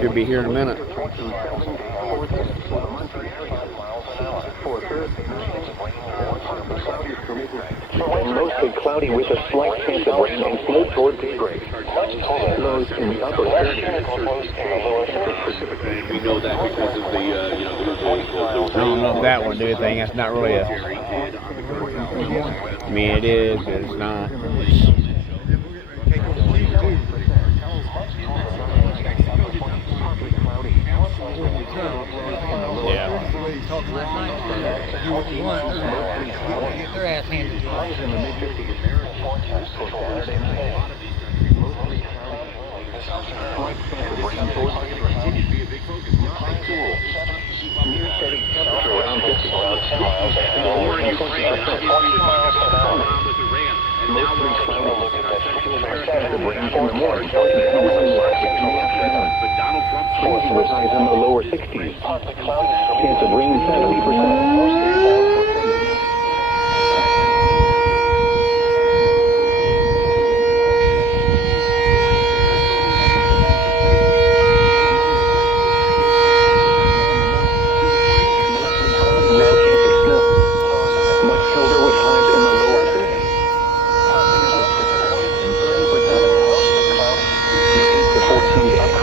Should be here in a minute. Mostly cloudy with a slight chance of rain and slow toward daybreak. Lows in the upper 30s. We know that because of the, I don't know if that would do anything. That's not really a... I mean, it is, but it's not. Yeah. Get their ass handed to us. Near steady temperature around 50 miles an hour. Mostly cloudy. Chance of rain in the morning. Freezing with highs in the lower 60s. Chance of rain 70%.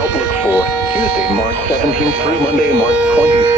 Outlook for Tuesday, March 17th through Monday, March 20th.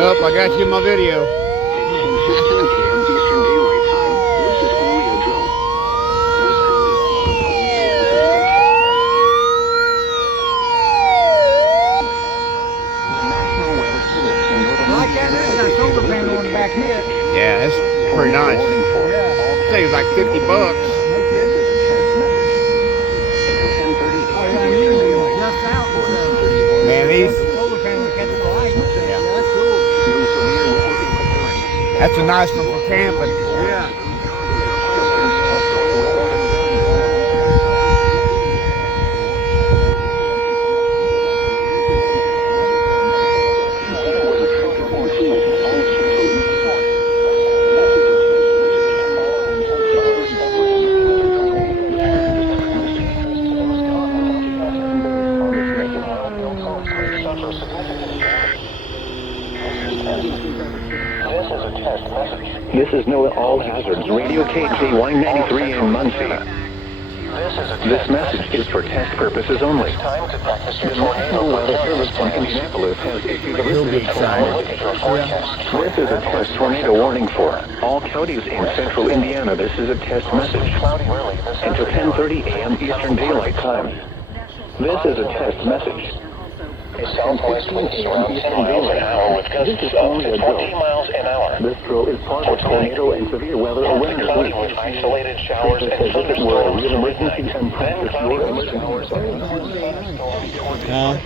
Oh, I got you in my video. Like that, there's got a solar panel on the back of it. Yeah, it's pretty nice. Yeah. I think it was like $50. No kidding. Oh, yeah, I knew it was just out. Man, these... Solar panel to catch the light. Yeah. That's cool. That's a nice one for camping. Yeah. This is NOAA All Hazards, Radio KJY93 in Muncie. This message is for test purposes only. The National Weather Service in Indianapolis has issued a list of This is a test tornado warning for all counties in central Indiana. This is a test message until 10:30 a.m. Eastern Daylight Time. This is a test message. Southwest winds around 10 miles an hour with gusts up to 20 miles an hour. This drill is part of tornado and severe weather awareness. Cloudy with isolated showers and thunderstorms through midnight. Then cloudy with showers and Yeah,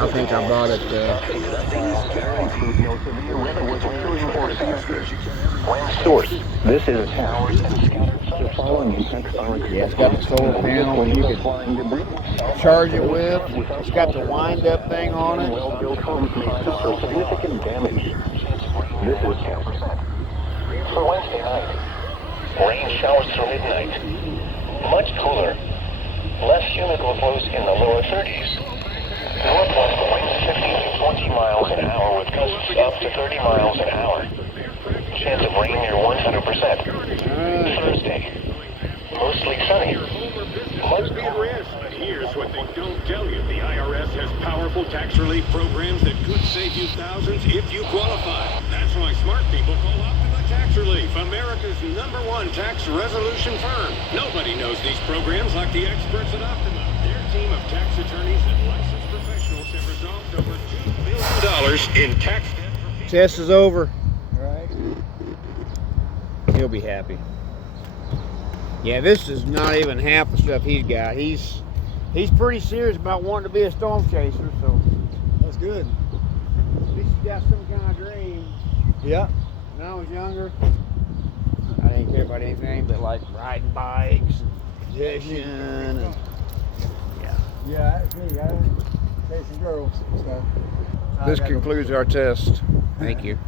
I think I bought it. Source. This is towers and scattered thunderstorms. Yeah, it's got the solar panel where you can charge it with. It's got the wind-up thing on it. Well-built homes may suffer significant damage. This is 10%. For Wednesday night, rain showers through midnight. Much cooler. Less humid with lows in the lower 30s. Northwest winds 15 to 20 miles an hour with gusts up to 30 miles an hour. Chance of rain near 100%. Thursday, mostly sunny. Much be at risk, but here's what they don't tell you. The IRS has powerful tax relief programs that could save you thousands if you qualify. That's why smart people call Optima Tax Relief, America's #1 tax resolution firm. Nobody knows these programs like the experts at Optima. Their team of tax attorneys and licensed professionals have resolved over $2 billion in tax debt. Test is over. Right. He'll be happy. Yeah, this is not even half the stuff he's got. He's pretty serious about wanting to be a storm chaser, so That's good. at least he's got some kind of dream. Yeah. When I was younger, I didn't care about anything but like riding bikes and fishing and Yeah, that's me. I chasing girls and stuff. This concludes our test. Thank you.